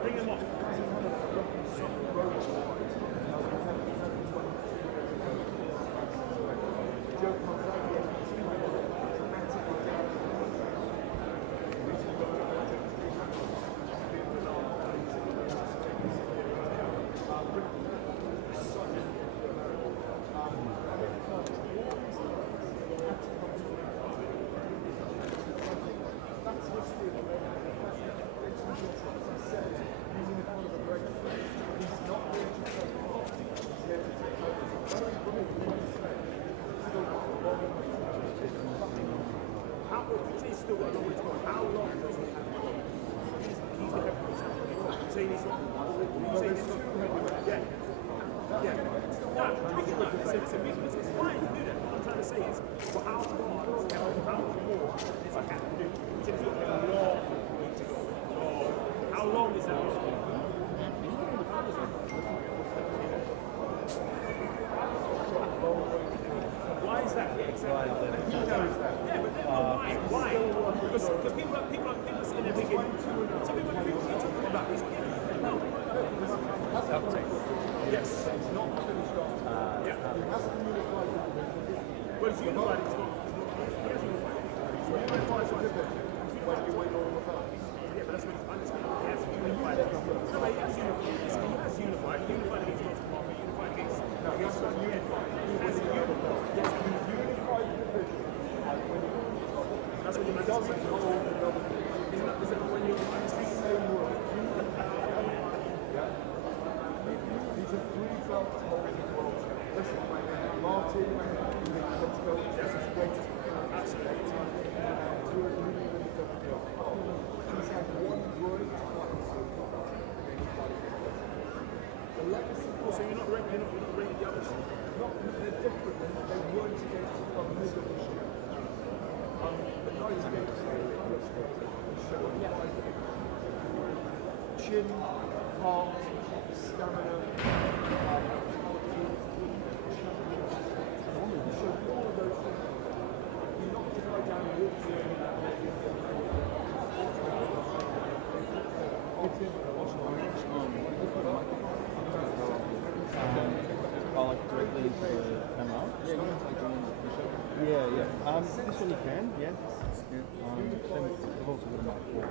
Bring him off. Chin, heart, stamina, all of those things. You're not to go down and walk through like directly into the camera? Yeah. This one you can, yeah. Then we've also got about 4.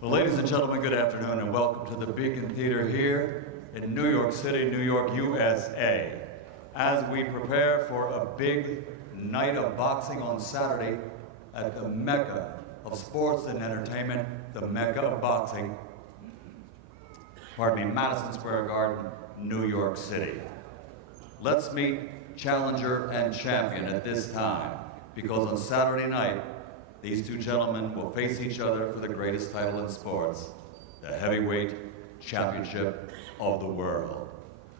Well, ladies and gentlemen, good afternoon and welcome to the Beacon Theater here in New York City, New York, USA. As we prepare for a big night of boxing on Saturday at the Mecca of sports and entertainment, the Mecca of boxing, Madison Square Garden, New York City. Let's meet challenger and champion at this time, because on Saturday night, these two gentlemen will face each other for the greatest title in sports, the heavyweight championship of the world.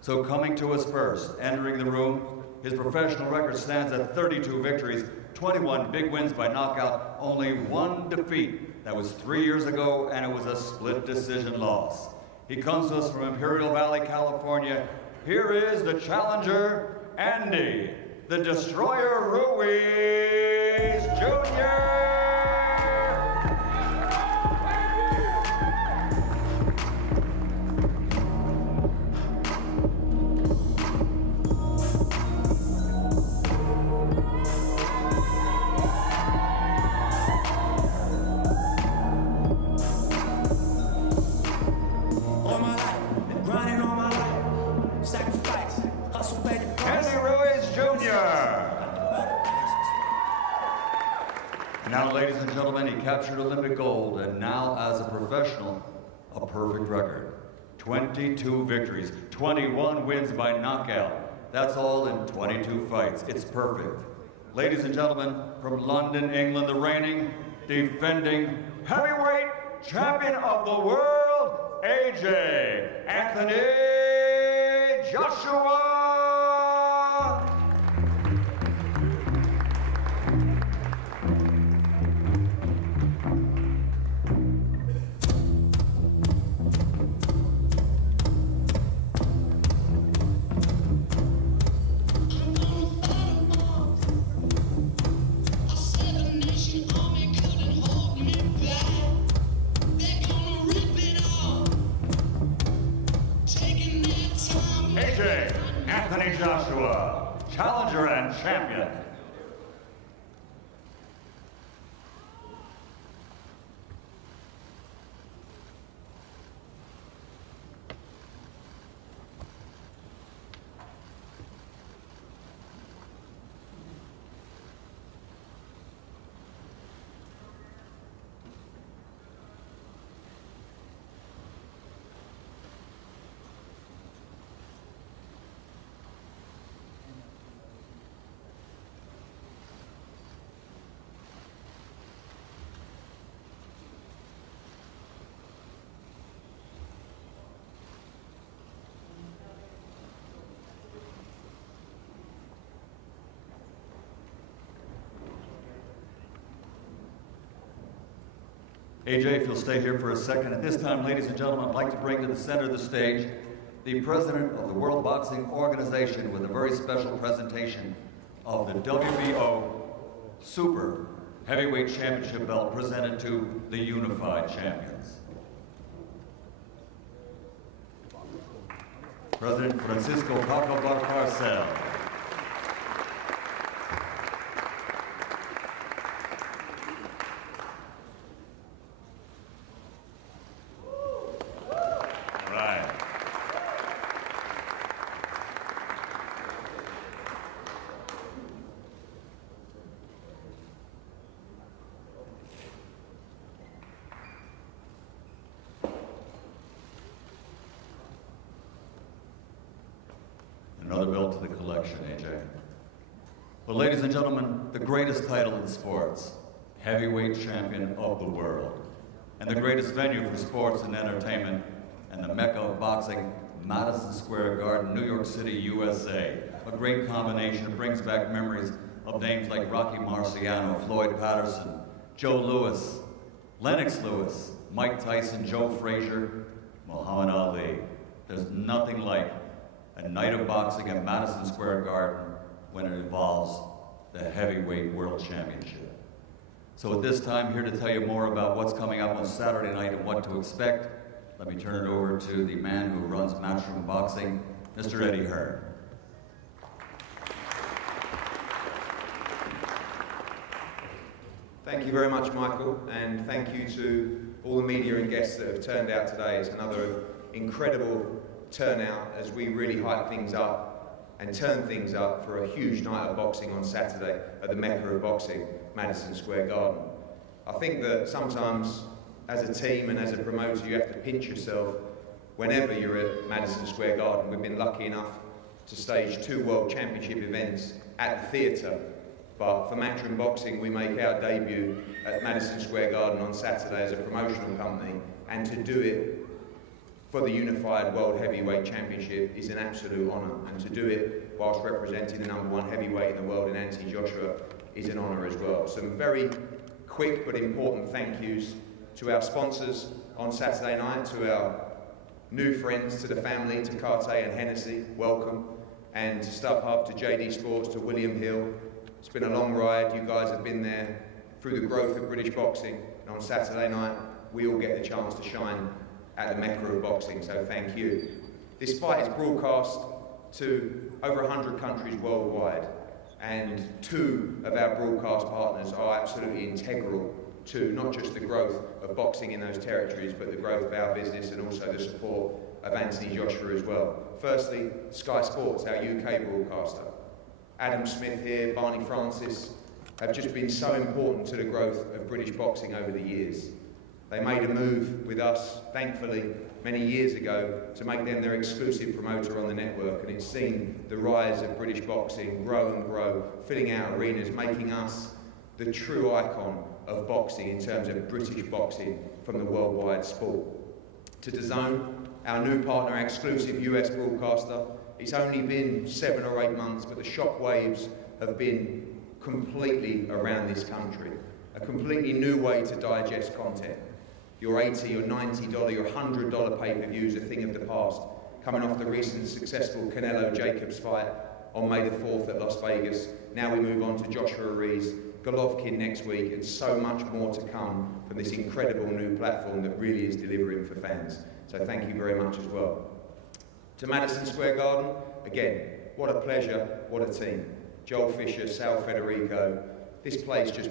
So coming to us first, entering the room, his professional record stands at 32 victories, 21 big wins by knockout, only 1 defeat. That was 3 years ago, and it was a split decision loss. He comes to us from Imperial Valley, California. Here is the challenger, Andy, the Destroyer Ruiz Jr. Andy Ruiz Jr. Now, ladies and gentlemen, he captured Olympic gold, and now as a professional, a perfect record. 22 victories, 21 wins by knockout. That's all in 22 fights. It's perfect. Ladies and gentlemen, from London, England, the reigning, defending heavyweight champion of the world, AJ Anthony Joshua. AJ Anthony Joshua, challenger and champion. AJ, if you'll stay here for a second. At this time, ladies and gentlemen, I'd like to bring to the center of the stage the president of the World Boxing Organization with a very special presentation of the WBO Super Heavyweight Championship belt presented to the unified champions. President Francisco Calcabar Carcel. Another belt to the collection, AJ. Well, ladies and gentlemen, the greatest title in sports, heavyweight champion of the world, and the greatest venue for sports and entertainment, and the mecca of boxing, Madison Square Garden, New York City, USA. A great combination. It brings back memories of names like Rocky Marciano, Floyd Patterson, Joe Louis, Lennox Lewis, Mike Tyson, Joe Frazier, Muhammad Ali. There's nothing like a night of boxing at Madison Square Garden when it involves the heavyweight world championship. So at this time, here to tell you more about what's coming up on Saturday night and what to expect, let me turn it over to the man who runs Matchroom Boxing, Mr. Eddie Hearn. Thank you very much, Michael, and thank you to all the media and guests that have turned out today. It's another incredible turnout as we really hype things up and turn things up for a huge night of boxing on Saturday at the mecca of boxing, Madison Square Garden. I think that sometimes as a team and as a promoter you have to pinch yourself whenever you're at Madison Square Garden. We've been lucky enough to stage 2 World Championship events at the theatre, but for Matchroom Boxing we make our debut at Madison Square Garden on Saturday as a promotional company, and to do it for the unified World Heavyweight Championship is an absolute honour, and to do it whilst representing the #1 heavyweight in the world in Anthony Joshua is an honour as well. Some very quick but important thank yous to our sponsors on Saturday night, to our new friends, to the family, to Cartier and Hennessy, welcome, and to StubHub, to JD Sports, to William Hill. It's been a long ride. You guys have been there through the growth of British boxing, and on Saturday night we all get the chance to shine at the mecca of boxing, so thank you. This fight is broadcast to over 100 countries worldwide, and 2 of our broadcast partners are absolutely integral to not just the growth of boxing in those territories, but the growth of our business and also the support of Anthony Joshua as well. Firstly, Sky Sports, our UK broadcaster. Adam Smith here, Barney Francis, have just been so important to the growth of British boxing over the years. They made a move with us, thankfully, many years ago to make them their exclusive promoter on the network, and it's seen the rise of British boxing grow and grow, filling our arenas, making us the true icon of boxing in terms of British boxing from the worldwide sport. To DAZN, our new partner, our exclusive US broadcaster, it's only been 7 or 8 months, but the shockwaves have been completely around this country. A completely new way to digest content. Your $80, your $90, your $100 pay-per-views, a thing of the past, coming off the recent successful Canelo-Jacobs fight on May the 4th at Las Vegas. Now we move on to Joshua Ruiz, Golovkin next week, and so much more to come from this incredible new platform that really is delivering for fans. So thank you very much as well. To Madison Square Garden, again, what a pleasure, what a team. Joel Fisher, Sal Federico, this place just,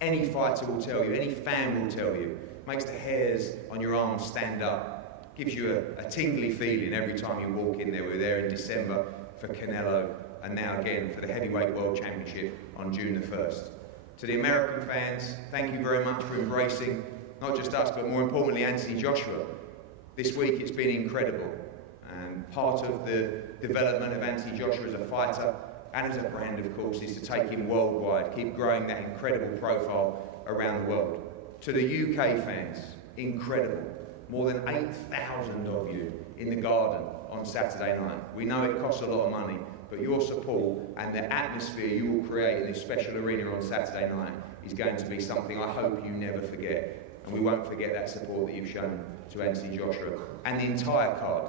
any fighter will tell you, any fan will tell you, makes the hairs on your arms stand up, gives you a tingly feeling every time you walk in there. We were there in December for Canelo, and now again for the Heavyweight World Championship on June the 1st. To the American fans, thank you very much for embracing not just us, but more importantly, Anthony Joshua. This week it's been incredible, and part of the development of Anthony Joshua as a fighter and as a brand, of course, is to take him worldwide, keep growing that incredible profile around the world. To the UK fans, incredible. More than 8,000 of you in the Garden on Saturday night. We know it costs a lot of money, but your support and the atmosphere you will create in this special arena on Saturday night is going to be something I hope you never forget. And we won't forget that support that you've shown to Anthony Joshua and the entire card.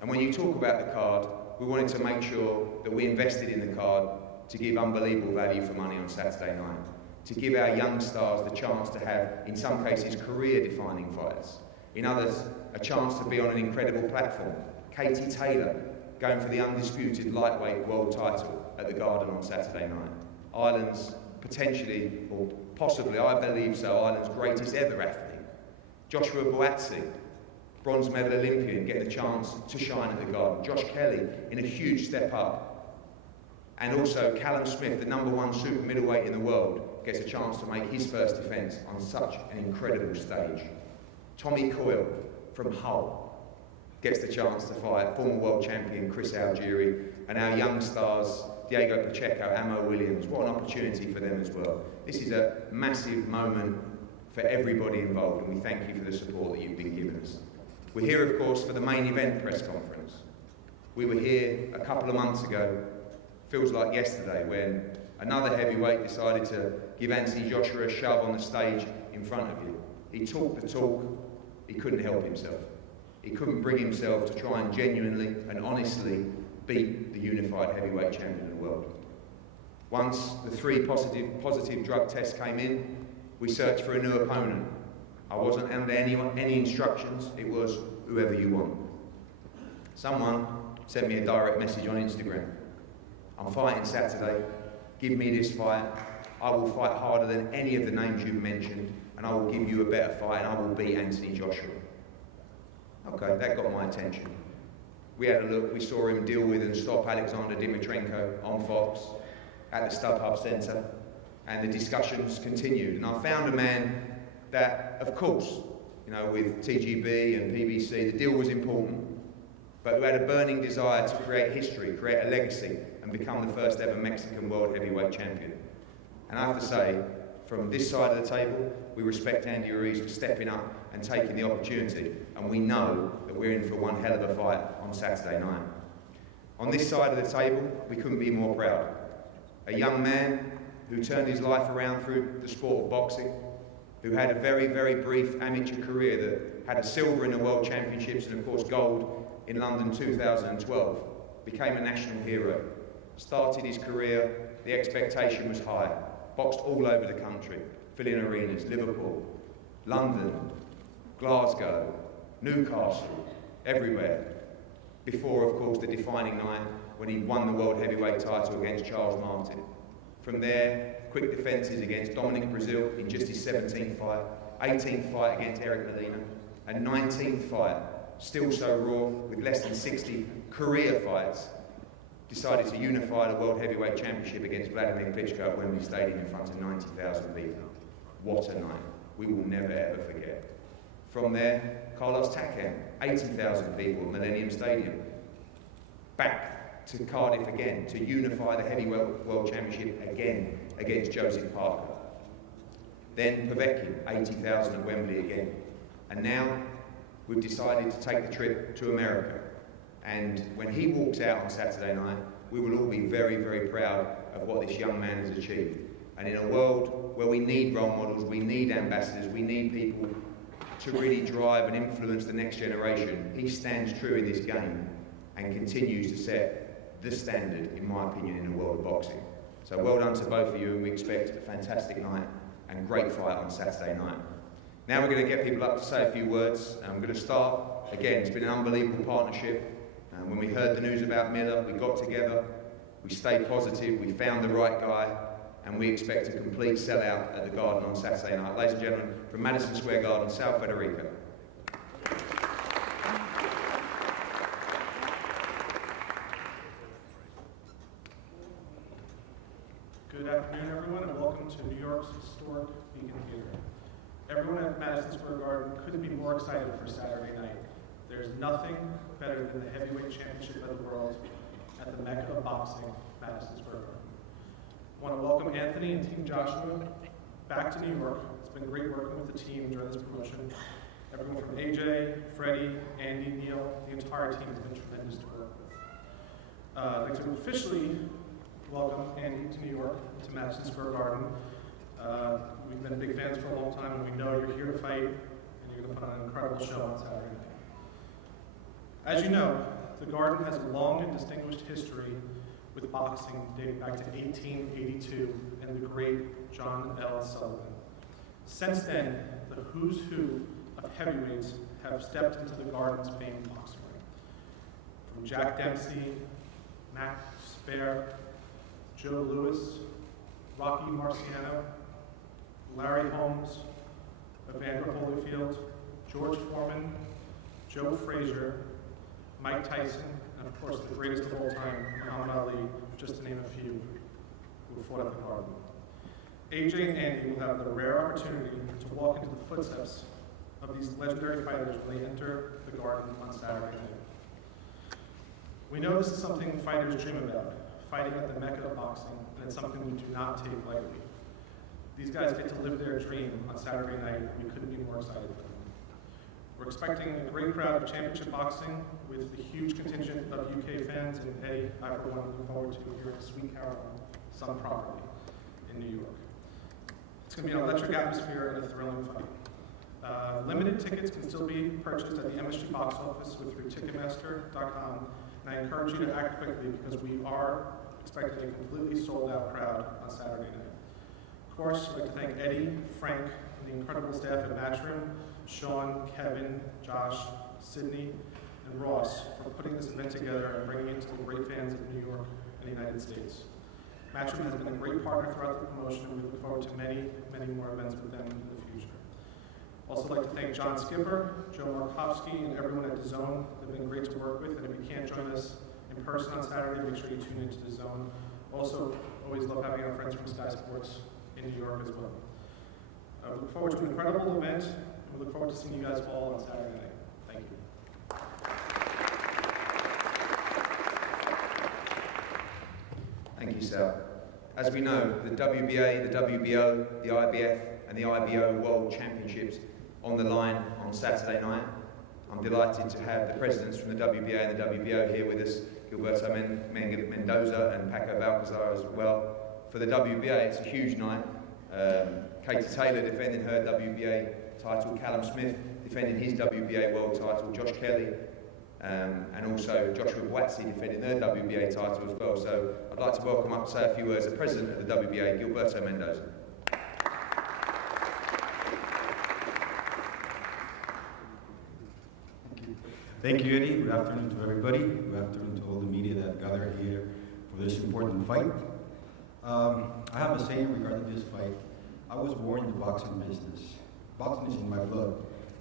And when you talk about the card, we wanted to make sure that we invested in the card to give unbelievable value for money on Saturday night, to give our young stars the chance to have, in some cases, career-defining fights. In others, a chance to be on an incredible platform. Katie Taylor going for the undisputed lightweight world title at the Garden on Saturday night. Ireland's potentially, or possibly, I believe so, Ireland's greatest ever athlete. Joshua Buatsi, bronze medal Olympian, getting the chance to shine at the Garden. Josh Kelly in a huge step up. And also Callum Smith, the #1 super middleweight in the world, gets a chance to make his first defence on such an incredible stage. Tommy Coyle from Hull gets the chance to fight former world champion Chris Algieri, and our young stars Diego Pacheco, Amo Williams. What an opportunity for them as well. This is a massive moment for everybody involved, and we thank you for the support that you've been giving us. We're here, of course, for the main event press conference. We were here a couple of months ago, feels like yesterday, when another heavyweight decided to give Anthony Joshua a shove on the stage in front of you. He talked the talk, he couldn't help himself. He couldn't bring himself to try and genuinely and honestly beat the unified heavyweight champion of the world. Once the 3 positive drug tests came in, we searched for a new opponent. I wasn't under any instructions, it was whoever you want. Someone sent me a direct message on Instagram. I'm fighting Saturday, give me this fight, I will fight harder than any of the names you've mentioned, and I will give you a better fight, and I will beat Anthony Joshua. Okay, that got my attention. We had a look, we saw him deal with and stop Alexander Dimitrenko on Fox at the StubHub Centre, and the discussions continued. And I found a man that, of course, you know, with TGB and PBC, the deal was important, but who had a burning desire to create history, create a legacy, and become the first ever Mexican world heavyweight champion. And I have to say, from this side of the table, we respect Andy Ruiz for stepping up and taking the opportunity, and we know that we're in for one hell of a fight on Saturday night. On this side of the table, we couldn't be more proud. A young man who turned his life around through the sport of boxing, who had a very, very brief amateur career that had a silver in the World Championships and, of course, gold in London 2012, became a national hero. Started his career, the expectation was high, boxed all over the country, filling arenas, Liverpool, London, Glasgow, Newcastle, everywhere. Before, of course, the defining night when he won the world heavyweight title against Charles Martin. From there, quick defences against Dominic Brazil in just his 17th fight, 18th fight against Eric Molina, and 19th fight, still so raw, with less than 60 career fights, decided to unify the World Heavyweight Championship against Vladimir Klitschko at Wembley Stadium in front of 90,000 people. What a night. we will never ever forget. From there, Carlos Takam, 80,000 people at Millennium Stadium. Back to Cardiff again to unify the heavyweight world championship again against Joseph Parker. Then Povetkin, 80,000 at Wembley again. And now we've decided to take the trip to America. And when he walks out on Saturday night, we will all be very, very proud of what this young man has achieved. And in a world where we need role models, we need ambassadors, we need people to really drive and influence the next generation, he stands true in this game and continues to set the standard, in my opinion, in the world of boxing. So well done to both of you, and we expect a fantastic night and great fight on Saturday night. Now we're going to get people up to say a few words. I'm going to start. Again, it's been an unbelievable partnership. When we heard the news about Miller, we got together, we stayed positive, we found the right guy, and we expect a complete sellout at the Garden on Saturday night. Ladies and gentlemen, from Madison Square Garden, South Federico. Good afternoon, everyone, and welcome to New York's historic Beacon Theater. Everyone at Madison Square Garden couldn't be more excited for Saturday night. There's nothing better than the heavyweight championship of the world at the Mecca of boxing, Madison Square Garden. I want to welcome Anthony and Team Joshua back to New York. It's been great working with the team during this promotion. Everyone from AJ, Freddie, Andy, Neil, the entire team has been tremendous to work with. I'd like to officially welcome Andy to New York, to Madison Square Garden. We've been big fans for a long time, and we know you're here to fight, and you're going to put on an incredible show on Saturday night. As you know, the Garden has a long and distinguished history with boxing dating back to 1882 and the great John L. Sullivan. Since then, the who's who of heavyweights have stepped into the Garden's famed boxing ring. From Jack Dempsey, Max Spare, Joe Louis, Rocky Marciano, Larry Holmes, Evander Holyfield, George Foreman, Joe Frazier, Mike Tyson, and of course the greatest of all time, Muhammad Ali, just to name a few who fought at the Garden. AJ and Andy will have the rare opportunity to walk into the footsteps of these legendary fighters when they enter the Garden on Saturday night. We know this is something fighters dream about, fighting at the Mecca of boxing, and it's something we do not take lightly. These guys get to live their dream on Saturday night, and we couldn't be more excited for them. We're expecting a great crowd of championship boxing with a huge contingent of UK fans, and hey, I for one look forward to hearing Sweet Caroline sung properly in New York. It's going to be an electric atmosphere and a thrilling fight. Limited tickets can still be purchased at the MSG box office or through Ticketmaster.com, and I encourage you to act quickly because we are expecting a completely sold out crowd on Saturday night. Of course, I'd like to thank Eddie, Frank, and the incredible staff at Matchroom, Sean, Kevin, Josh, Sydney, and Ross for putting this event together and bringing it to the great fans of New York and the United States. Matchroom has been a great partner throughout the promotion, and we look forward to many, many more events with them in the future. Also like to thank John Skipper, Joe Markowski, and everyone at DAZN. They've been great to work with, and if you can't join us in person on Saturday, make sure you tune into DAZN. Also, always love having our friends from Sky Sports in New York as well. We look forward to an incredible event, and we look forward to seeing you guys all on Saturday night. Thank you. Thank you, Sal. As we know, the WBA, the WBO, the IBF, and the IBO World Championships on the line on Saturday night. I'm delighted to have the presidents from the WBA and the WBO here with us, Gilberto Mendoza and Paco Balcazar as well. For the WBA, it's a huge night. Katie Taylor defending her WBA title, Callum Smith defending his WBA world title, Josh Kelly, and also Joshua Buatsi defending their WBA title as well. So I'd like to welcome up to say a few words the president of the WBA, Gilberto Mendoza. Thank you, Eddie. Good afternoon to everybody. Good afternoon to all the media that gathered here for this important fight. I have a saying regarding this fight. I was born in the boxing business. Boxing is in my blood.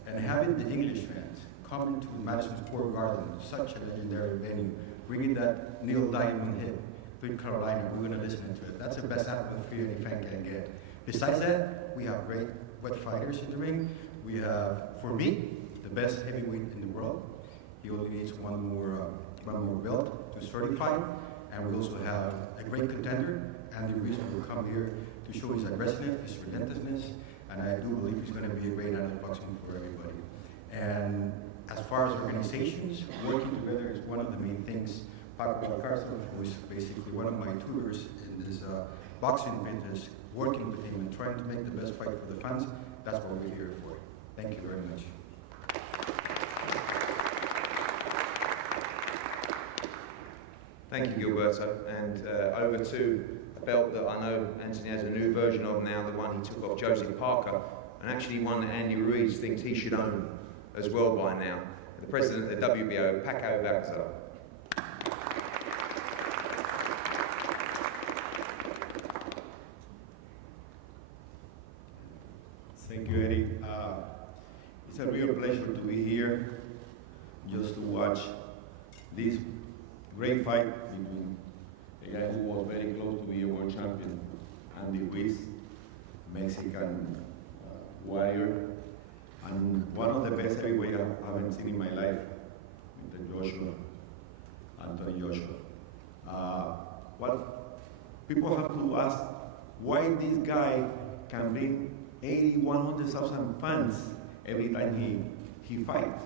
And having the English fans coming to Madison Square Garden, such a legendary venue, bringing that Neil Diamond hit to Carolina, we're going to listen to it. That's the best atmosphere any fan can get. Besides that, we have great what fighters in the ring. We have, for me, the best heavyweight in the world. He only needs one more belt to certify. And we also have a great contender, Andy Ruiz, who will come here to show his aggressiveness, his relentlessness, and I do believe he's going to be a great animal boxing for everybody. And as far as organizations, working together is one of the main things. Paco Alcázar, who is basically one of my tutors in this boxing business, working with him and trying to make the best fight for the fans, that's what we're here for. Thank you very much. Thank you, Gilberto. And over to a belt that I know Anthony has a new version of now, the one he took off Joseph Parker, and actually one that Andy Ruiz thinks he should own as well by now. The president of the WBO, Paco Alcázar. Thank you, Eddie. It's a real pleasure to be here just to watch this great fight between a guy who was very close to be a world champion, Andy Ruiz, Mexican warrior, and one of the best heavyweights I haven't seen in my life, Anthony Joshua. What people have to ask, why this guy can bring 100,000 fans every time he fights.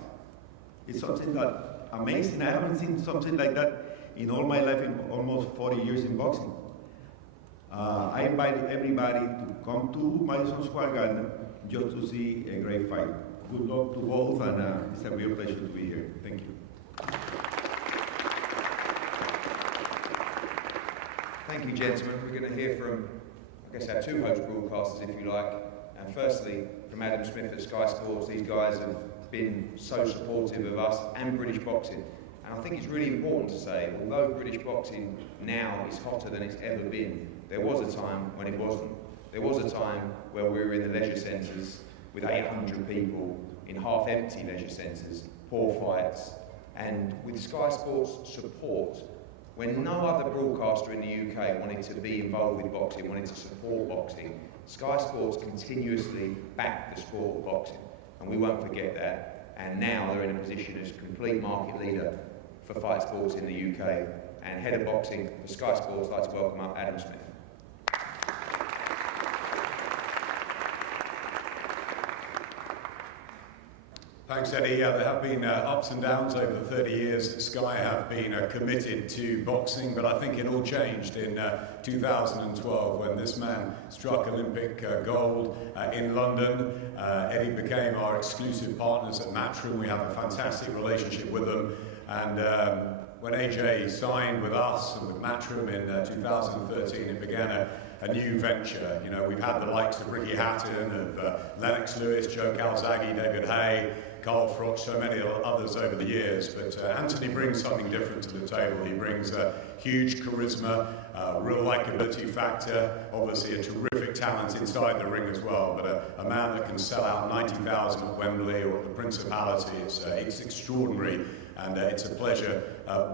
It's something that amazing. I haven't seen something like that in all my life, in almost 40 years in boxing. I invite everybody to come to Madison Square Garden just to see a great fight. Good luck to both, and it's a real pleasure to be here. Thank you. Thank you, gentlemen. We're going to hear from, I guess, our two host broadcasters, if you like. And firstly, from Adam Smith at Sky Sports. These guys have been so supportive of us and British boxing. And I think it's really important to say, although British boxing now is hotter than it's ever been, there was a time when it wasn't. There was a time where we were in the leisure centres with 800 people, in half-empty leisure centres, poor fights, and with Sky Sports' support, when no other broadcaster in the UK wanted to be involved with boxing, wanted to support boxing, Sky Sports continuously backed the sport of boxing, and we won't forget that. And now they're in a position as complete market leader for fight sports in the UK. And head of boxing for Sky Sports, I'd like to welcome up Adam Smith. Thanks, Eddie. There have been ups and downs over the 30 years that Sky have been committed to boxing, but I think it all changed in 2012 when this man struck Olympic gold in London. Eddie became our exclusive partners at Matchroom. We have a fantastic relationship with them. And when AJ signed with us and with Matchroom in 2013, it began a new venture. You know, we've had the likes of Ricky Hatton, of Lennox Lewis, Joe Calzaghe, David Hay, Carl Froch, so many others over the years, but Anthony brings something different to the table. He brings a huge charisma, real likability factor, obviously a terrific talent inside the ring as well, but a man that can sell out 90,000 at Wembley or at the Principality. It's extraordinary, and it's a pleasure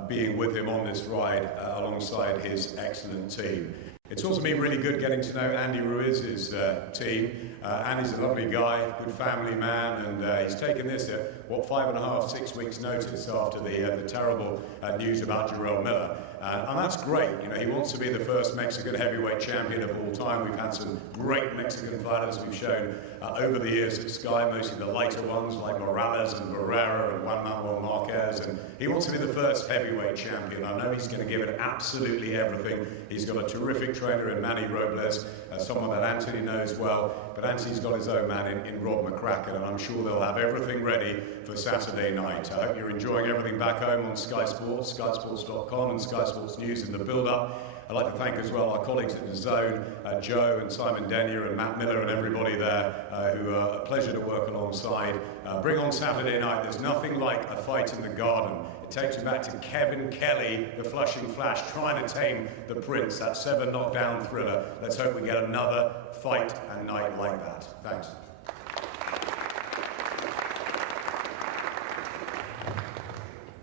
being with him on this ride alongside his excellent team. It's also been really good getting to know Andy Ruiz's team. Andy's a lovely guy, good family man, and he's taken this at, 5.5, 6 weeks notice after the terrible news about Jarrell Miller. And that's great. You know, he wants to be the first Mexican heavyweight champion of all time. We've had some great Mexican fighters we've shown over the years at Sky, mostly the lighter ones like Morales and Barrera and Juan Manuel Marquez. And he wants to be the first heavyweight champion. I know he's going to give it absolutely everything. He's got a terrific trainer in Manny Robles, someone that Anthony knows well. But Anthony's got his own man in Rob McCracken, and I'm sure they'll have everything ready for Saturday night. I hope you're enjoying everything back home on Sky Sports, skysports.com and Sky Sports News in the build-up. I'd like to thank as well our colleagues at the Zone, Joe and Simon Denyer and Matt Miller and everybody there who are a pleasure to work alongside. Bring on Saturday night. There's nothing like a fight in the garden. It takes me back to Kevin Kelly, the Flushing Flash, trying to tame the Prince, that 7 knockdown thriller. Let's hope we get another fight and night like that. Thanks.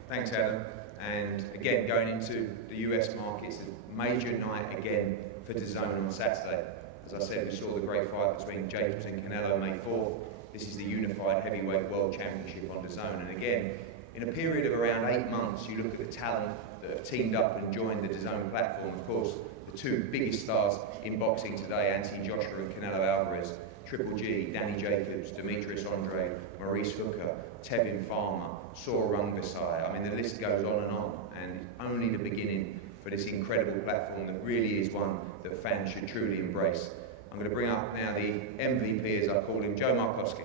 Thanks, Adam. And again, going into the US market, it's a major night again for DAZN on Saturday. As I said, we saw the great fight between Jacobs and Canelo May 4th. This is the unified heavyweight world championship on DAZN. And again, in a period of around 8 months, you look at the talent that have teamed up and joined the DAZN platform. Of course, the two biggest stars in boxing today, Anthony Joshua and Canelo Alvarez, Triple G, Danny Jacobs, Demetrius Andre, Maurice Hooker, Tevin Farmer, Saur Rungvisai. I mean, the list goes on, and only the beginning for this incredible platform that really is one that fans should truly embrace. I'm going to bring up now the MVP, as I call him, Joe Markowski.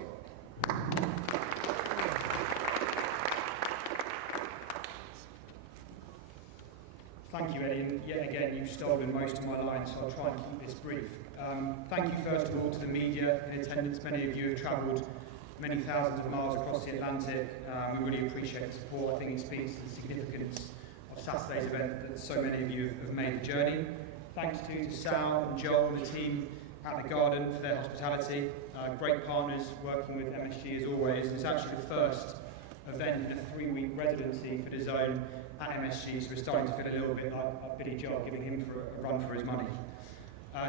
Thank you, Eddie, and yet again you've stolen most of my lines, so I'll try and keep this brief. Thank you first of all to the media in attendance. Many of you have travelled many thousands of miles across the Atlantic. We really appreciate the support. I think it speaks to the significance of Saturday's event that so many of you have made the journey. Thanks to Sal and Joel and the team at the Garden for their hospitality. Great partners working with MSG as always. It's actually the first event in a 3-week residency for DAZN at MSG, so we're starting to feel a little bit like Billy Joel giving him a run for his money.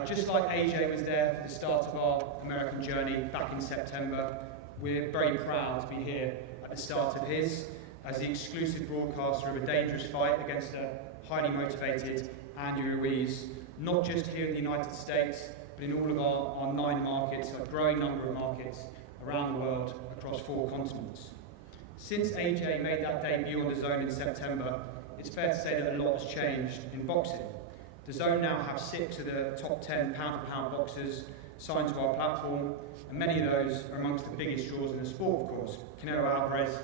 Just like AJ was there for the start of our American journey back in September, we're very proud to be here at the start of his as the exclusive broadcaster of a dangerous fight against a highly motivated Andy Ruiz, not just here in the United States, but in all of our 9 markets, a growing number of markets around the world across 4 continents. Since AJ made that debut on DAZN in September, it's fair to say that a lot has changed in boxing. DAZN now have 6 of the top 10 pound-for-pound boxers signed to our platform, and many of those are amongst the biggest draws in the sport, of course. Canelo Alvarez,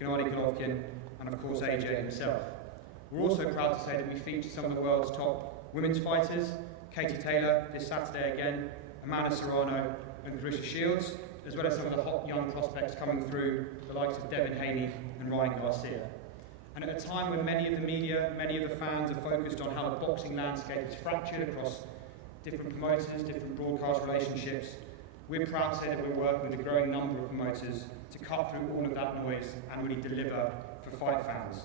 Gennady Golovkin, and of course AJ himself. We're also proud to say that we feature some of the world's top women's fighters, Katie Taylor this Saturday again, Amanda Serrano and Clarissa Shields, as well as some of the hot young prospects coming through, the likes of Devin Haney and Ryan Garcia. And at a time when many of the media, many of the fans are focused on how the boxing landscape is fractured across different promoters, different broadcast relationships, we're proud to say that we're working with a growing number of promoters to cut through all of that noise and really deliver for fight fans.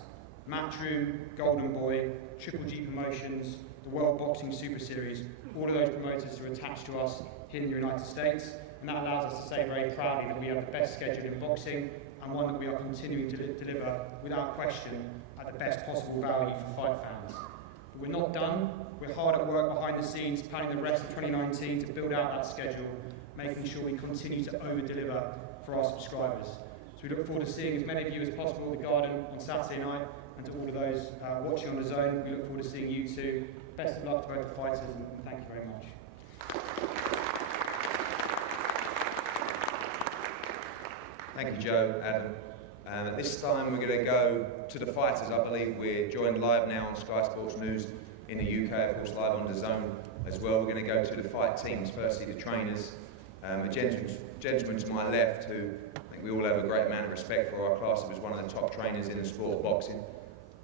Matchroom, Golden Boy, Triple G Promotions, the World Boxing Super Series, all of those promoters are attached to us here in the United States, and that allows us to say very proudly that we have the best schedule in boxing and one that we are continuing to deliver without question at the best possible value for fight fans. But we're not done. We're hard at work behind the scenes, planning the rest of 2019 to build out that schedule, making sure we continue to over-deliver for our subscribers. So we look forward to seeing as many of you as possible at the Garden on Saturday night, and to all of those watching on DAZN, we look forward to seeing you too. Best of luck to both the fighters, and thank you very much. Thank you, Joe, Adam. At this time, we're going to go to the fighters. I believe we're joined live now on Sky Sports News in the UK, of course, live on DAZN as well. We're going to go to the fight teams. Firstly, the trainers. A gentleman to my left, who I think we all have a great amount of respect for. Our class was one of the top trainers in the sport of boxing.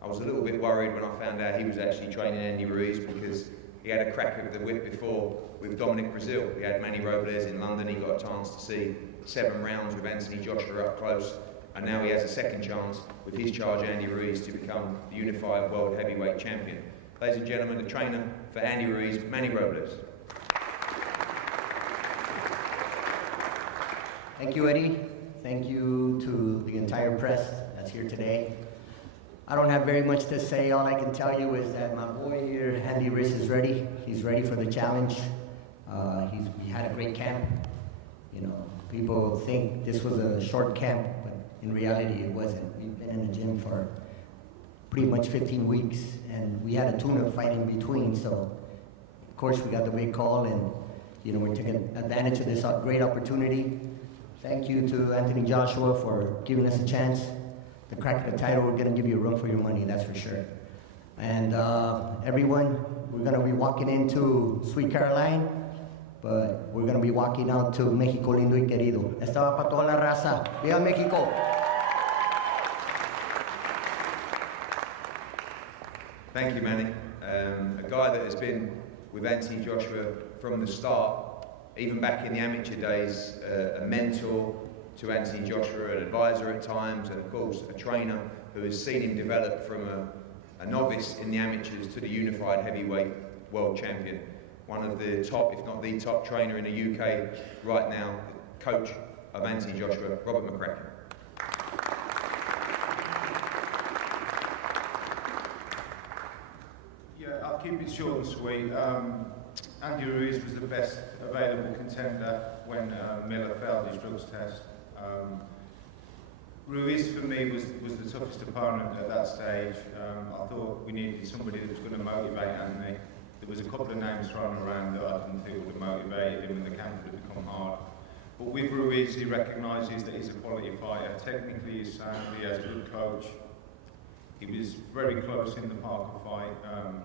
I was a little bit worried when I found out he was actually training Andy Ruiz, because he had a crack of the whip before with Dominic Brazil. He had Manny Robles in London. He got a chance to see 7 rounds with Anthony Joshua up close, and now he has a second chance with his charge Andy Ruiz to become the unified world heavyweight champion. Ladies and gentlemen, the trainer for Andy Ruiz, Manny Robles. Thank you, Eddie. Thank you to the entire press that's here today. I don't have very much to say. All I can tell you is that my boy here, Andy Ruiz, is ready. He's ready for the challenge. He had a great camp. You know, people think this was a short camp, but in reality it wasn't. We've been in the gym for pretty much 15 weeks, and we had a tune-up fight in between, so of course we got the big call, and you know, we're taking advantage of this great opportunity. Thank you to Anthony Joshua for giving us a chance to crack the title. We're going to give you a run for your money, that's for sure. And everyone, we're going to be walking into Sweet Caroline, but we're going to be walking out to México lindo y querido. Esta va para toda la raza. ¡Viva México! Thank you, Manny. A guy that has been with Anthony Joshua from the start, even back in the amateur days, a mentor to Anthony Joshua, an advisor at times, and of course a trainer who has seen him develop from a novice in the amateurs to the unified heavyweight world champion. one of the top, if not the top trainer in the UK right now, the coach of Anthony Joshua, Robert McCracken. Yeah, I'll keep it short and sweet. Andy Ruiz was the best available contender when Miller failed his drugs test. Ruiz for me was the toughest opponent at that stage. I thought we needed somebody that was going to motivate Anthony. There was a couple of names thrown around that I didn't think would have motivated him, and the camp had become hard. But with Ruiz, he recognises that he's a quality fighter. Technically, he's sound, he has a good coach. He was very close in the Parker fight.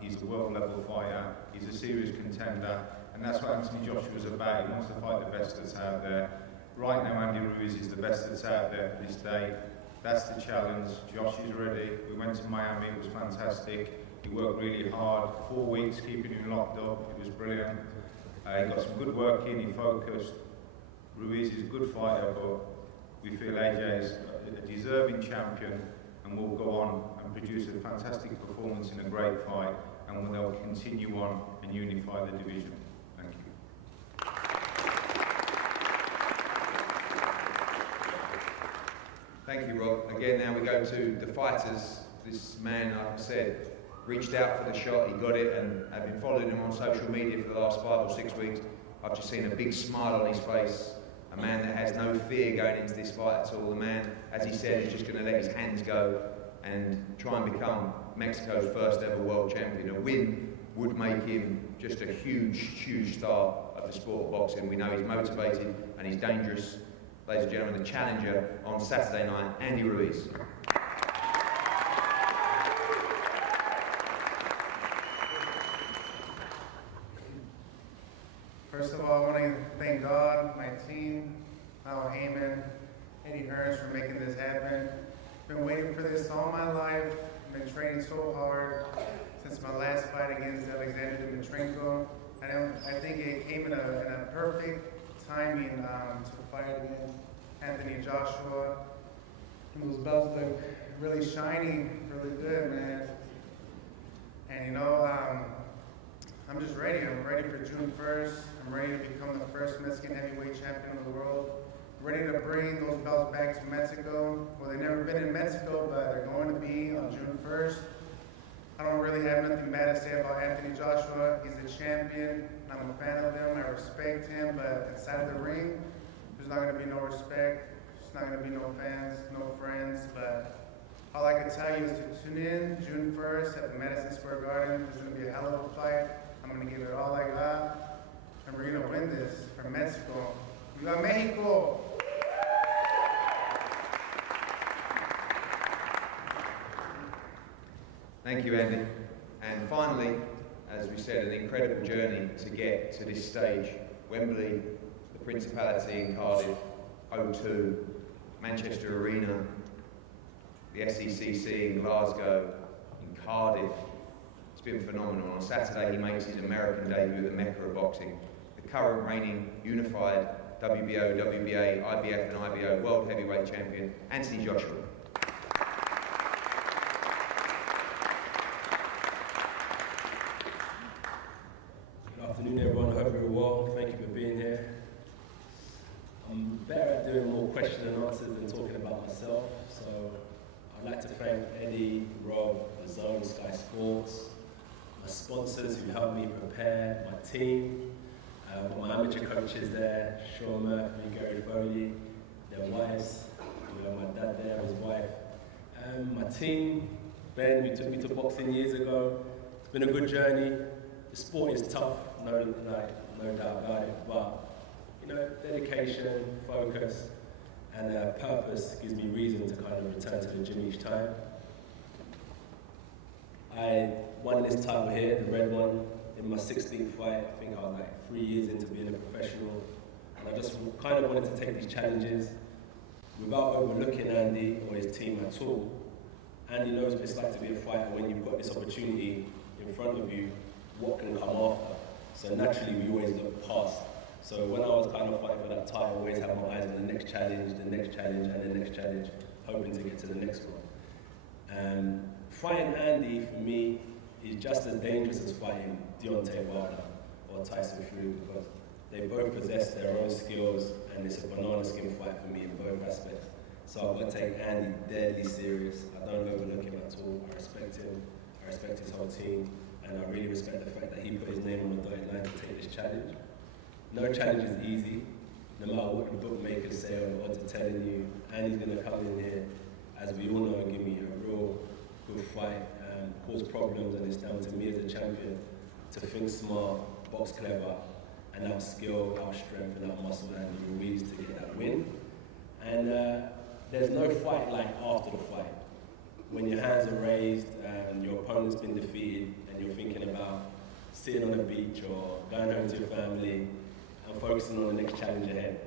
He's a world-level fighter. He's a serious contender, and that's what Anthony Joshua was about. He wants to fight the best that's out there. Right now, Andy Ruiz is the best that's out there for this day. That's the challenge. Josh is ready. We went to Miami. It was fantastic. He worked really hard. 4 weeks keeping him locked up. It was brilliant. He got some good work in. He focused. Ruiz is a good fighter, but we feel AJ is a deserving champion, and will go on and produce a fantastic performance in a great fight, and they'll continue on and unify the division. Thank you. Thank you, Rob. Again, now we go to the fighters. This man, like I said, reached out for the shot, he got it, and I've been following him on social media for the last 5 or 6 weeks. I've just seen a big smile on his face, a man that has no fear going into this fight at all. The man, as he said, is just going to let his hands go and try and become Mexico's first ever world champion. A win would make him just a huge, huge star of the sport of boxing. We know he's motivated and he's dangerous. Ladies and gentlemen, the challenger on Saturday night, Andy Ruiz. First of all, I want to thank God, my team, Al Heyman, Eddie Hearns for making this happen. Been waiting for this all my life. Been training so hard since my last fight against Alexander Dmytrenko. I think it came in a perfect timing to fight against Anthony Joshua. And those belts look really shiny, really good, man. And you know, I'm just ready. I'm ready for June 1st. I'm ready to become the first Mexican heavyweight champion of the world. I'm ready to bring those belts back to Mexico. Well, they've never been in Mexico, but they're going to be on June 1st. I don't really have nothing bad to say about Anthony Joshua. He's a champion. I'm a fan of him. I respect him, but inside of the ring, there's not going to be no respect. There's not going to be no fans, no friends. But all I can tell you is to tune in June 1st at the Madison Square Garden. It's going to be a hell of a fight. I'm going to give it all I got, and we're going to win this for Mexico. Viva Mexico! Thank you, Andy. And finally, as we said, an incredible journey to get to this stage. Wembley, the Principality in Cardiff, O2, Manchester Arena, the SECC in Glasgow, in Cardiff. It's been phenomenal. On Saturday, he makes his American debut at the Mecca of boxing. The current reigning unified WBO, WBA, IBF and IBO World Heavyweight Champion, Anthony Joshua. Good afternoon, everyone. I hope you're well. Thank you for being here. I'm better at doing more question and answers than talking about myself. So I'd like to thank Eddie, Rob, The Zone, Sky Sports, my sponsors who helped me prepare, my team, my amateur coaches there, Sean Murphy, Gary Foley, their wives, my dad there, his wife, my team, Ben, who took me to boxing years ago. It's been a good journey. The sport is tough, no doubt about it, but dedication, focus, and purpose gives me reason to kind of return to the gym each time. I won this title here, the red one, in my 16th fight. I think I was like 3 years into being a professional, and I just kind of wanted to take these challenges without overlooking Andy or his team at all. Andy knows what it's like to be a fighter when you've got this opportunity in front of you, what can come after. So naturally we always look past. So when I was kind of fighting for that title, I always had my eyes on the next challenge, and the next challenge, hoping to get to the next one. Fighting Andy, for me, is just as dangerous as fighting Deontay Wilder or Tyson Fury, because they both possess their own skills, and it's a banana skin fight for me in both aspects. So I've got to take Andy deadly serious. I don't overlook him at all. I respect him. I respect his whole team, and I really respect the fact that he put his name on the dotted line to take this challenge. No challenge is easy, no matter what the bookmakers say or the odds are telling you. Andy's going to come in here, as we all know, and give me a real good fight, cause problems, and it's down to me as a champion to think smart, box clever, and outskill, outstrength, and outmuscle Andy Ruiz to get that win. And there's no fight like after the fight. When your hands are raised and your opponent's been defeated and you're thinking about sitting on the beach or going home to your family and focusing on the next challenge ahead.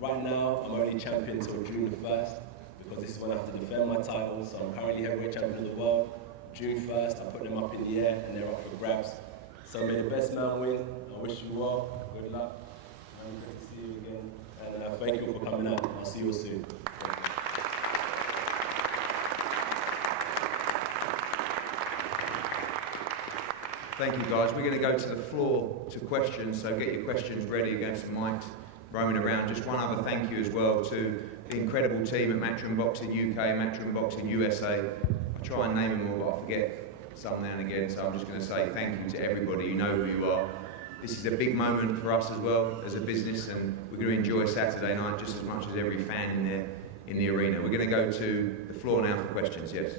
Right now, I'm only champion till June the 1st because this is when I have to defend my title. So I'm currently heavyweight champion of the world. June 1st, I put them up in the air and they're up for grabs. So may the best man win. I wish you well. Good luck. Good to see you again. And thank you for coming out. I'll see you all soon. Thank you, guys. We're going to go to the floor to questions, so get your questions ready against the mics roaming around. Just one other thank you as well to the incredible team at Matchroom Boxing UK, Matchroom Boxing USA. I try and name them all, but I forget some now and again, so I'm just going to say thank you to everybody. You know who you are. This is a big moment for us as well as a business, and we're going to enjoy Saturday night just as much as every fan in the arena. We're going to go to the floor now for questions. Yes.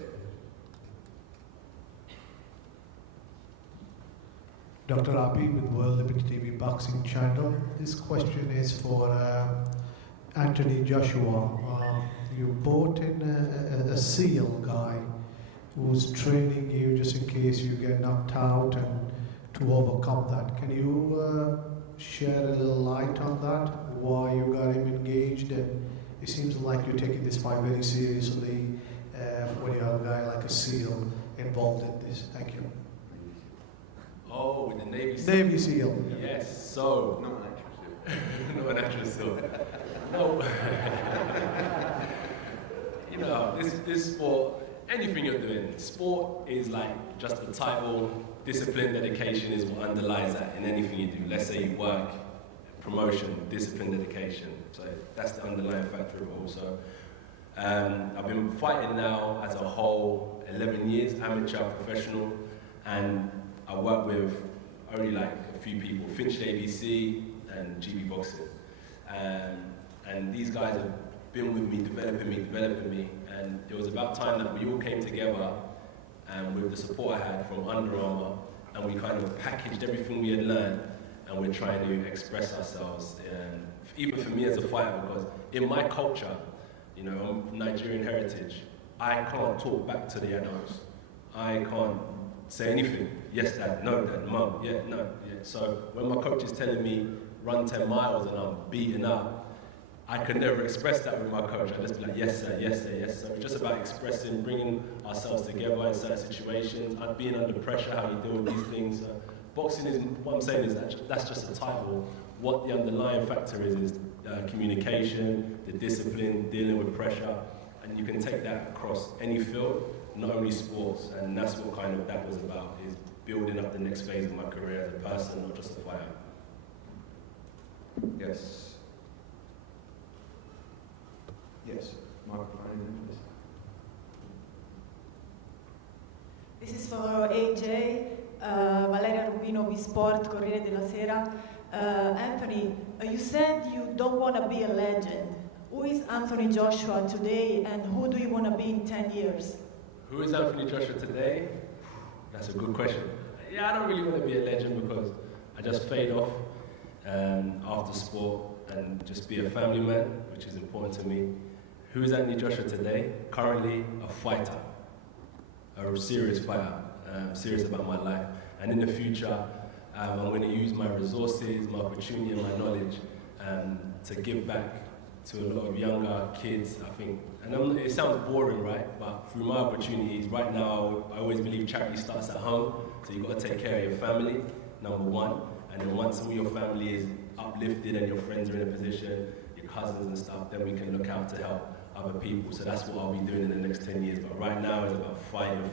Dr. Abi with World Liberty TV Boxing Channel. This question is for Anthony Joshua. You brought in a SEAL guy who's training you just in case you get knocked out and to overcome that. Can you shed a little light on that? Why you got him engaged? And it seems like you're taking this fight very seriously when you have a guy like a SEAL involved in this. Thank you. Oh, with the Navy SEAL. Navy SEAL. Yes, so. Not an actual SEAL. Not an actual SEAL. No. You know, this sport, anything you're doing, sport is like just the title, discipline, dedication is what underlies that in anything you do. Let's say you work, promotion, discipline, dedication. So that's the underlying factor of it also. I've been fighting now as a whole 11 years, amateur, professional, and I work with only like a few people, Finchley ABC and GB Boxing. And these guys have been with me, developing me, and it was about time that we all came together and with the support I had from Under Armour, and we kind of packaged everything we had learned, and we're trying to express ourselves. And even for me as a fighter, because in my culture, you know, I'm from Nigerian heritage, I can't talk back to the adults. I can't say anything. Yes, dad, no, dad, mum, yeah, no, yeah. So when my coach is telling me run 10 miles and I'm beaten up, I could never express that with my coach. I just be like, yes, sir, yes, sir, yes, sir. It's just about expressing, bringing ourselves together in certain situations, being under pressure, how you deal with these things. Boxing is, what I'm saying is that that's just a title. What the underlying factor is communication, the discipline, dealing with pressure, and you can take that across any field, not only sports, and that's what kind of that was about, is building up the next phase of my career as a person, not just a fighter. Yes. Yes. Microphone. This is for AJ, Valeria Rubino, V-Sport, Corriere della Sera. Anthony, you said you don't want to be a legend. Who is Anthony Joshua today, and who do you want to be in 10 years? Who is Anthony Joshua today? That's a good question. Yeah, I don't really want to be a legend because I just fade off after sport and just be a family man, which is important to me. Who is Anthony Joshua today? Currently a fighter, a serious fighter, serious about my life. And in the future, I'm going to use my resources, my opportunity and my knowledge to give back to a lot of younger kids, I think. And it sounds boring, right? But through my opportunities, right now, I always believe charity starts at home. So you've got to take care of your family, number one. And then once some of your family is uplifted and your friends are in a position, your cousins and stuff, then we can look out to help other people. So that's what I'll be doing in the next 10 years. But right now, it's about fighting.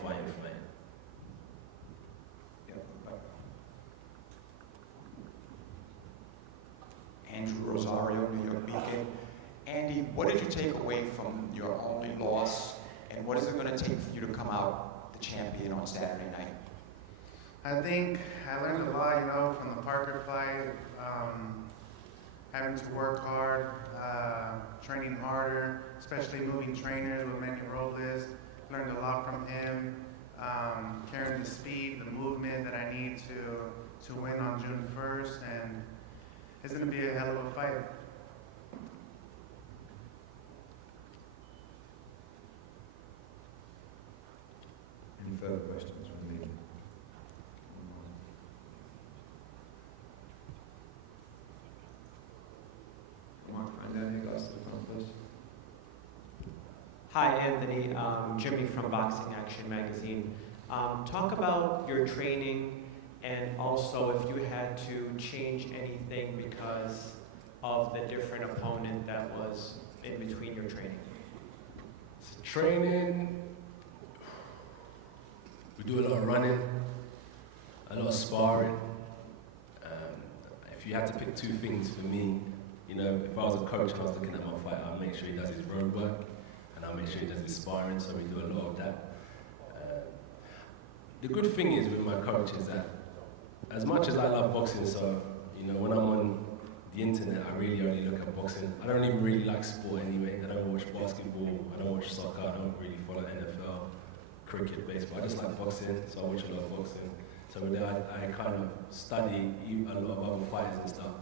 away from your only loss, and what is it going to take for you to come out the champion on Saturday night? I think I learned a lot, from the Parker fight, having to work hard, training harder, especially moving trainers with Manny Robles. Learned a lot from him, carrying the speed, the movement that I need to win on June 1st, and it's going to be a hell of a fight. Any further questions from the media? Microphone down here, guys, to the front, please. Hi, Anthony. Jimmy from Boxing Action Magazine. Talk about your training and also if you had to change anything because of the different opponent that was in between your training. Training, we do a lot of running, a lot of sparring. If you had to pick two things for me, if I was a coach and I was looking at my fight, I'd make sure he does his road work and I'll make sure he does his sparring, so we do a lot of that. The good thing is with my coach is that as much as I love boxing, so when I'm on the internet, I really only look at boxing. I don't even really like sport anyway. I don't watch basketball, I don't watch soccer, I don't really follow NFL, cricket, baseball. I just like boxing, so I watch a lot of boxing. So with that, I kind of study a lot of other fighters and stuff.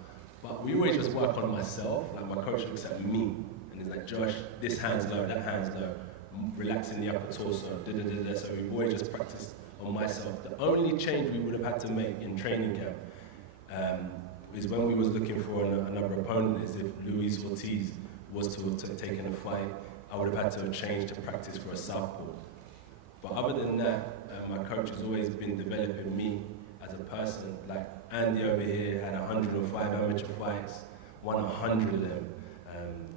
But we always just work on myself. Like my coach looks at me and he's like, Josh, this hand's low, that hand's low, relaxing the upper torso, da-da-da-da. So we always just practice on myself. The only change we would have had to make in training camp is when we was looking for another opponent, is if Luis Ortiz was to have taken a fight, I would have had to have changed to practice for a southpaw. But other than that, my coach has always been developing me as a person. Like Andy over here had 105 amateur fights, won 100 of them,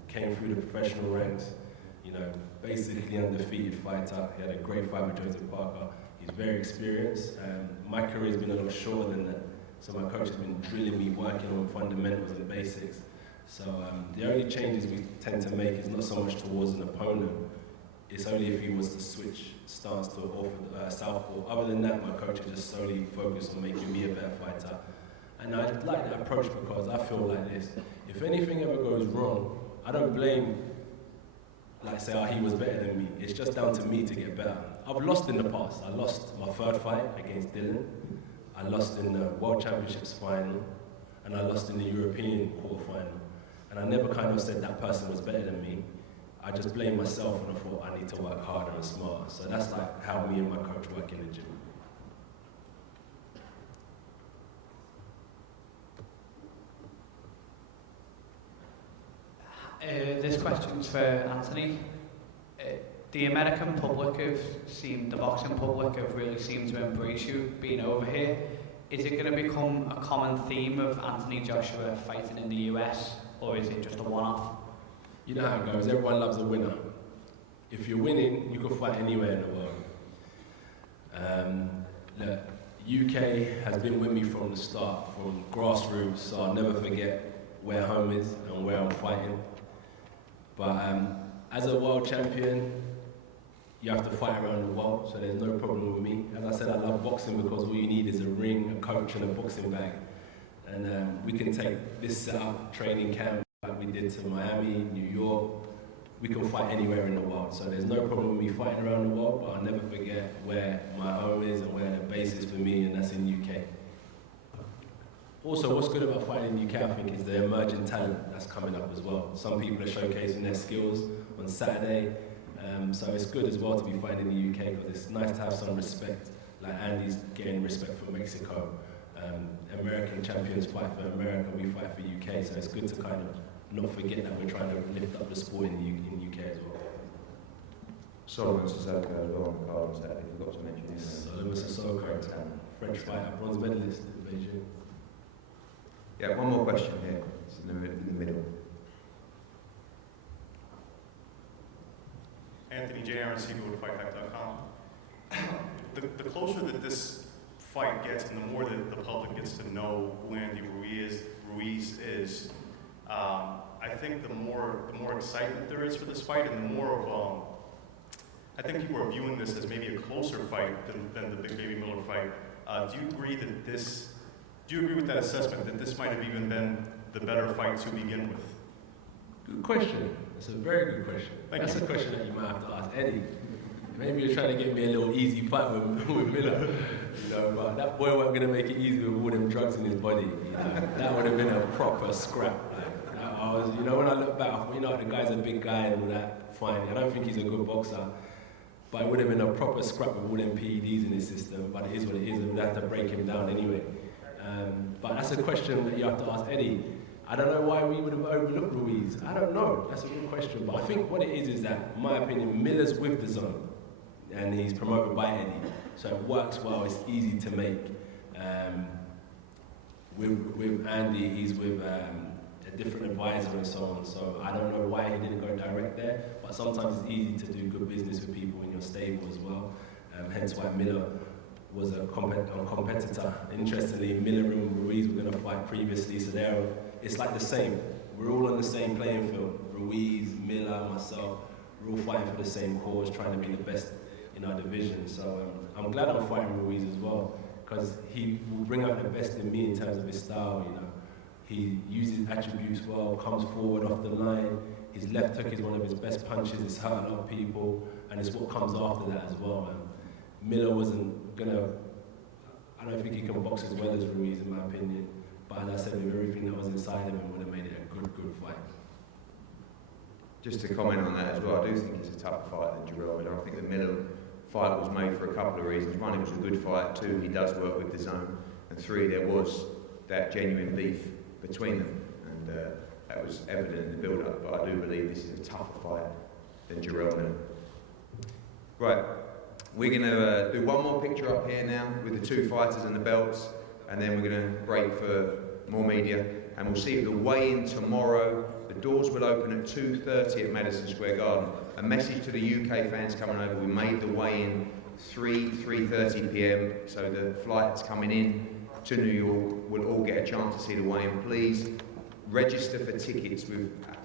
came through the professional ranks, basically undefeated fighter. He had a great fight with Joseph Parker. He's very experienced. My career's been a lot shorter than that. So my coach has been drilling me, working on fundamentals and basics. So the only changes we tend to make is not so much towards an opponent. It's only if he was to switch stance to southpaw. Other than that, my coach is just solely focused on making me a better fighter. And I like that approach because I feel like this. If anything ever goes wrong, I don't blame, say, he was better than me. It's just down to me to get better. I've lost in the past. I lost my third fight against Dylan. I lost in the World Championships final, and I lost in the European quarterfinal. And I never kind of said that person was better than me. I just blamed myself and I thought I need to work harder and smarter. So that's like how me and my coach work in the gym. This question's for Anthony. The American public the boxing public have really seemed to embrace you being over here. Is it going to become a common theme of Anthony Joshua fighting in the US, or is it just a one-off? You know how it goes, everyone loves a winner. If you're winning, you can fight anywhere in the world. The UK has been with me from the start, from grassroots, so I'll never forget where home is and where I'm fighting. But as a world champion, you have to fight around the world, so there's no problem with me. As I said, I love boxing because all you need is a ring, a coach, and a boxing bag. And we can take this setup, training camp, like we did to Miami, New York. We can fight anywhere in the world, so there's no problem with me fighting around the world, but I'll never forget where my home is and where the base is for me, and that's in UK. Also, what's good about fighting in the UK, I think, is the emerging talent that's coming up as well. Some people are showcasing their skills on Saturday, so it's good as well to be fighting in the UK because it's nice to have some respect, like Andy's getting respect for Mexico. American champions fight for America, we fight for UK, so it's good to kind of not forget that we're trying to lift up the sport in UK as well. Solomon Sissoko as well on the card on Saturday, forgot to mention him. Solomon Sissoko, French fighter, bronze medalist in Beijing. Yeah, one more question here. It's in the middle. Anthony J. Aaron Siegel with FightHype.com. The closer that this fight gets and the more that the public gets to know who Andy Ruiz is, I think the more excitement there is for this fight, and the more of I think people are viewing this as maybe a closer fight than the Big Baby Miller fight. Do you agree with that assessment, that this might have even been the better fight to begin with? Good question. That's a very good question. That's a question that you might have to ask Eddie. Maybe you're trying to get me a little easy fight with Miller, you know, but that boy wasn't going to make it easy with all them drugs in his body. You know? That would have been a proper scrap. Like, I was, you know, when I look back, I thought, you know, the guy's a big guy and all that, fine. I don't think he's a good boxer, but it would have been a proper scrap with all them PEDs in his system, but it is what it is, and we'd have to break him down anyway. But that's a question that you have to ask Eddie. I don't know why we would have overlooked Ruiz. I don't know. That's a good question. But I think what it is that, in my opinion, Miller's with the zone. And he's promoted by Eddie. So it works well. It's easy to make. With Andy, he's with a different advisor and so on. So I don't know why he didn't go direct there. But sometimes it's easy to do good business with people in your stable as well. Hence why Miller was a competitor. Interestingly, Miller and Ruiz were going to fight previously, so it's like the same. We're all on the same playing field. Ruiz, Miller, myself, we're all fighting for the same cause, trying to be the best in our division. So I'm glad I'm fighting Ruiz as well, because he will bring out the best in me in terms of his style. You know, he uses attributes well, comes forward off the line. His left hook is one of his best punches. It's hurt a lot of people, and it's what comes after that as well, man. Miller wasn't gonna, I don't think he can box as well as Ruiz in my opinion, but as I said, with everything that was inside of him would have made it a good fight. Just to comment on that as well, I do think it's a tougher fight than Jarrell Miller. I think the Miller fight was made for a couple of reasons. One, it was a good fight. Two, he does work with the zone. And three, there was that genuine beef between them. And that was evident in the build-up. But I do believe this is a tougher fight than Jarrell Miller. Right. We're going to do one more picture up here now with the two fighters and the belts, and then we're going to break for more media, and we'll see the weigh-in tomorrow. The doors will open at 2:30 at Madison Square Garden. A message to the UK fans coming over, we made the weigh-in 3:30 p.m, so the flights coming in to New York will all get a chance to see the weigh-in. Please register for tickets.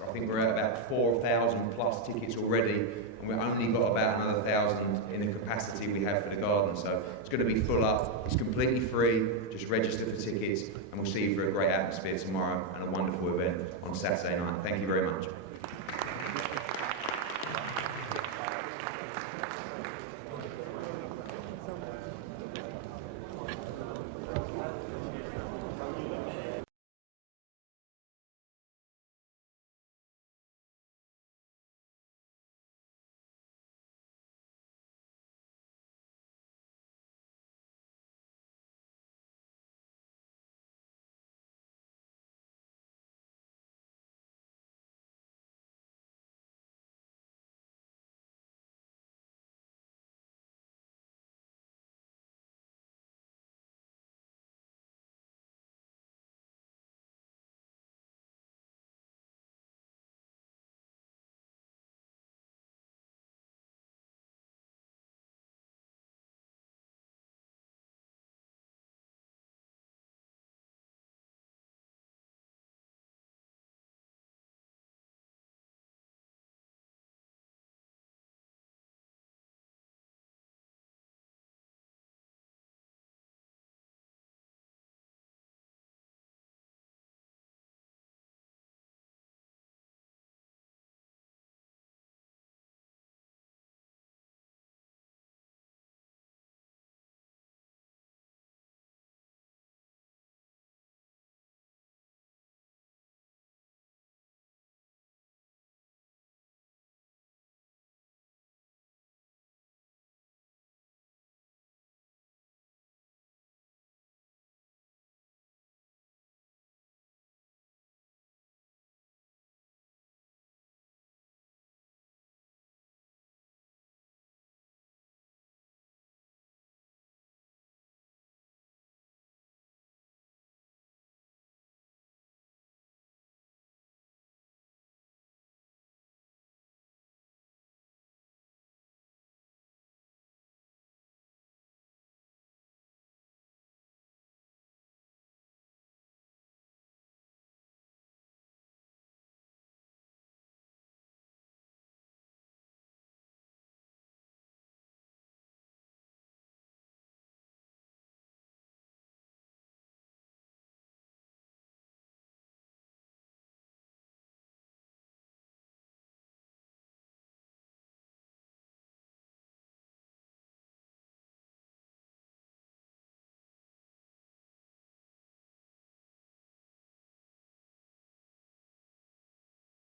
I think we're at about 4,000 plus tickets already, and we've only got about another 1,000 in the capacity we have for the garden. So it's going to be full up. It's completely free. Just register for tickets, and we'll see you for a great atmosphere tomorrow and a wonderful event on Saturday night. Thank you very much.